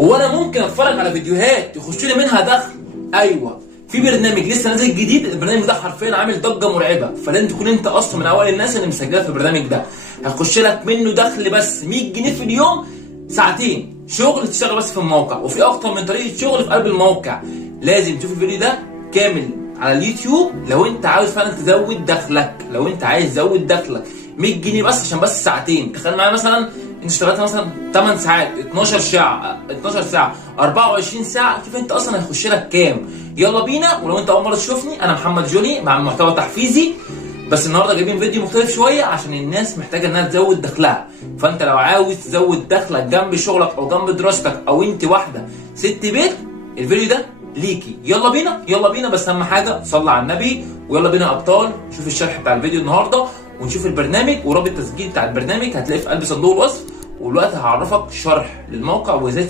هو انا ممكن اتفرج على فيديوهات يخش لي منها دخل؟ ايوه، في برنامج لسه نازل جديد، البرنامج ده حرفيا عامل ضجه مرعبه، فلازم تكون انت اصلا من اوائل الناس اللي مسجله في البرنامج ده. هيخش لك منه دخل بس 100 جنيه في اليوم، ساعتين شغل تشتغل بس في الموقع، وفي اكتر من طريقه شغل في قلب الموقع. لازم تشوف الفيديو ده كامل على اليوتيوب لو انت عاوز فعلا تزود دخلك. لو انت عايز تزود دخلك 100 جنيه بس عشان بس ساعتين. تخيل معايا مثلا انت اشتغلت مثلا 8 ساعات، 12 ساعه 24 ساعه، شوف انت اصلا هيخش لك كام. يلا بينا. ولو انت اول مره تشوفني، انا محمد جوني مع المحتوى التحفيزي، بس النهارده جايبين فيديو مختلف شويه عشان الناس محتاجه انها تزود دخلها. فانت لو عاوز تزود دخلك جنب شغلك او جنب دراستك، او انت واحده ست بيت، الفيديو ده ليكي. يلا بينا يلا بينا. بس اهم حاجه صلي على النبي. ويلا بينا يا ابطال، شوف الشرح بتاع الفيديو النهارده ونشوف البرنامج، ورابط التسجيل بتاع البرنامج هتلاقيه في قلب صندوق الوصف. ودلوقتي هعرفك شرح للموقع وازاي